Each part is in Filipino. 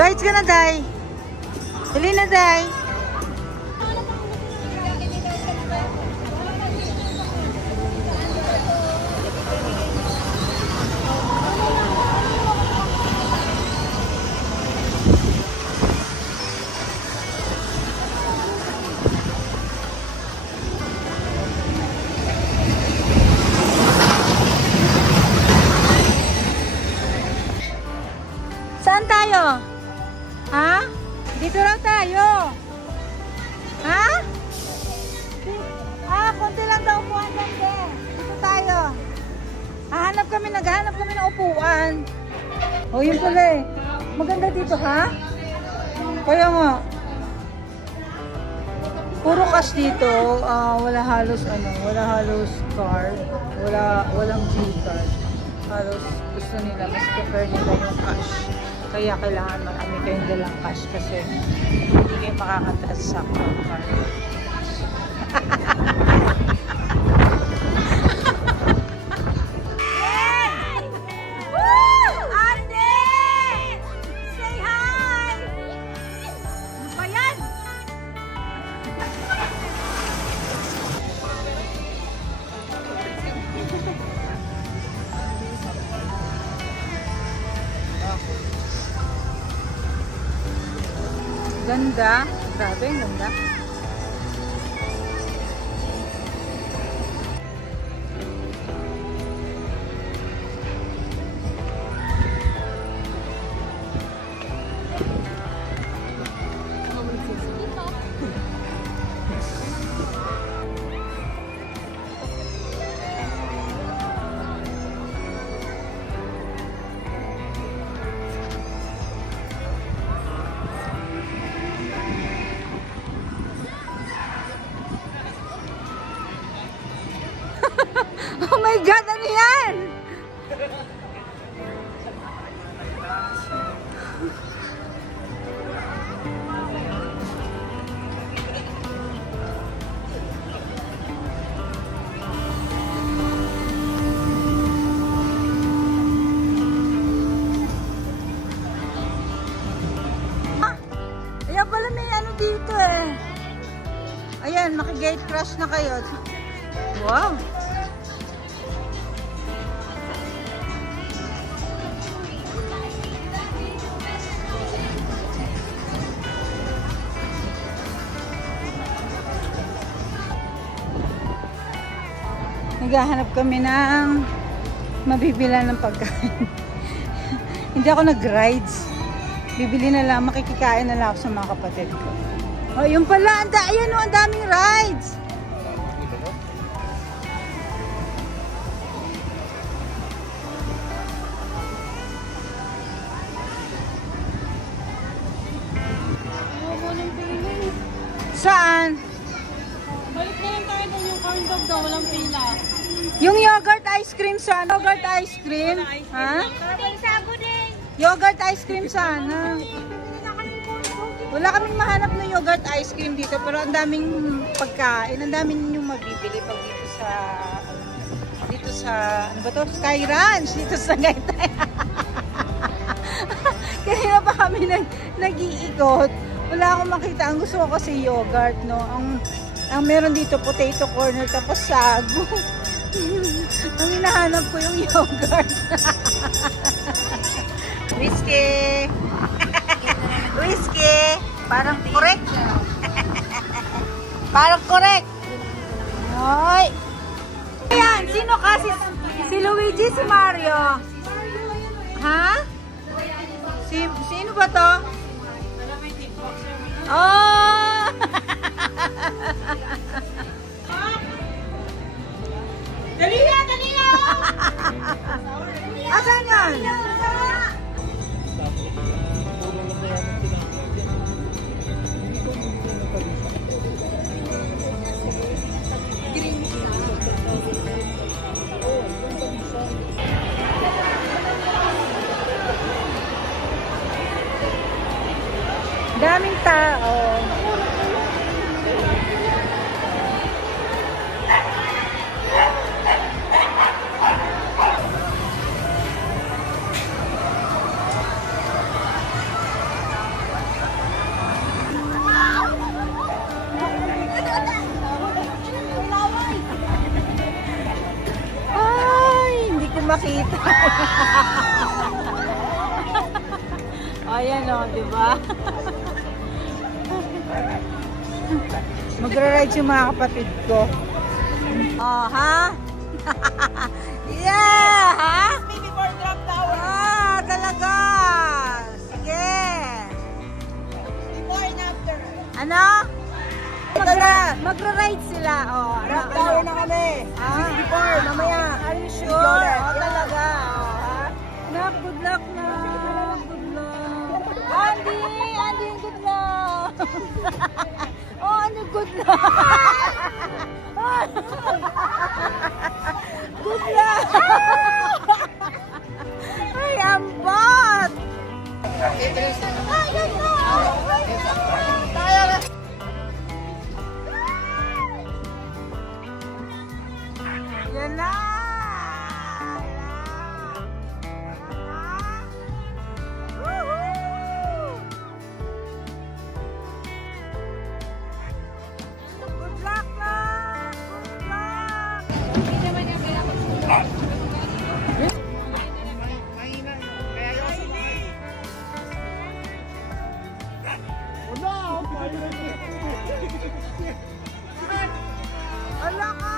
Rides ka na, Day. Dali na, Day. Saan tayo? Ha? Dito lang tayo. Ha? Konti lang daw upuan lang din. Dito tayo. Naghahanap kami ng upuan. Oh, yun pala eh. Maganda dito, ha? Kaya nga. Puro cash dito. Wala halos card. Walang G-card. Halos gusto nila, mas prefer nila yung cash. Kaya kailangan marami kayong dalang cash kasi hindi kayo makakataas sa card. Ganda. Grabe, ganda. Oh my God, ano yan? Ayan pala may ano dito eh. Ayan, maki-gate crash na kayo. Wow! Naghahanap kami ng mabibilan ng pagkain. Hindi ako nag-rides. Bibili na lang, makikikain na lang ako sa mga kapatid ko. Oh, yung pala, ayan o, ang daming rides. Saan? Balik na lang tayo doon yung corn dog daw, walang pila. Yung yogurt ice cream sana. Yogurt ice cream? Ha? Yogurt ice cream sana. Wala kaming mahanap ng yogurt ice cream dito, pero ang daming pagkain, ang daming yung mabibili pag dito sa ano ba to? Sky Ranch dito sa Tagaytay. Kanina pa kami nag-iikot. Wala akong makita. Ang gusto ko kasi yogurt, no. Ang meron dito potato corner tapos sago. Ang hinahanap ko yung yogurt. Whiskey. Whiskey. Parang correct. Parang correct. Hoy. Ayan, sino kasi? Si Luigi, si Mario. Ha? Sino ba to? Oh! Dali na! Dali na! Asan yan? Daming tao. ayan o, di ba? Magra-ride yung mga kapatid ko. Oh, ha? Yeah, ha? Before drop tower. Ah, talaga. Sige. Before and after. Ano? Magra-ride sila. Oh, Drop tower na kami. Before, mamaya. Are you sure? Oh, talaga. Oh, ha? Nak, good luck na. Good luck. Andy, good luck. Oh, ano good luck? Good luck. Ay, ambot. Yan na. Woohoo! Good luck na. Good luck. Ala ka.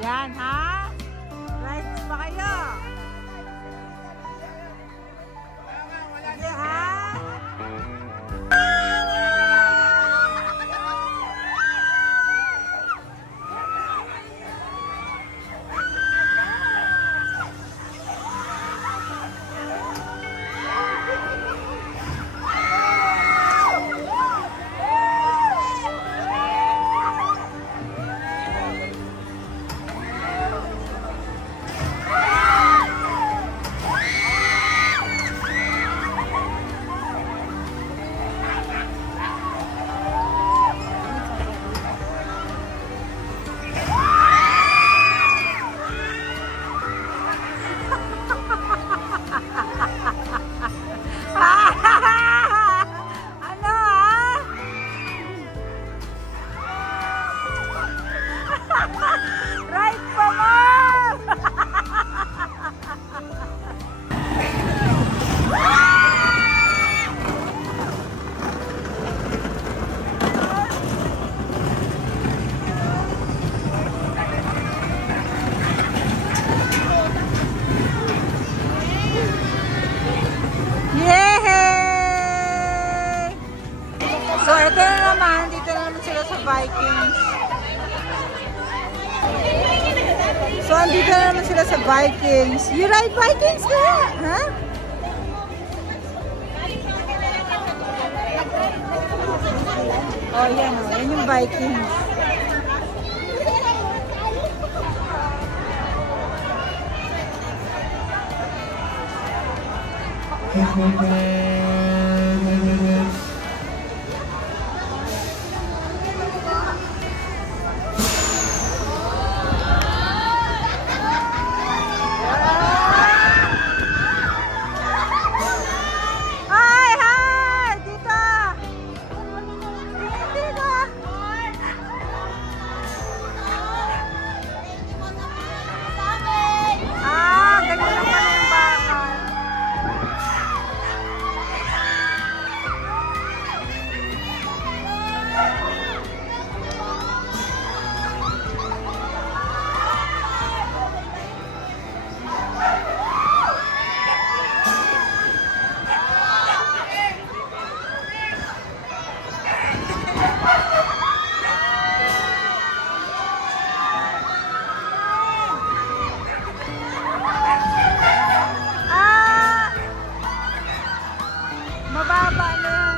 Yan ha? Rides pa kayo? Sige ha? Ano ha? Right pa mo! Yay! So, ito na naman. Dito na naman sila sa Vikings. So, andito na naman sila sa Vikings. You ride Vikings ka? Ha? Oh, yan o. Yan yung Vikings. Hi! Hi! Dito! Dito! Ah, ganyan lang pala yung bakal. Mababa na.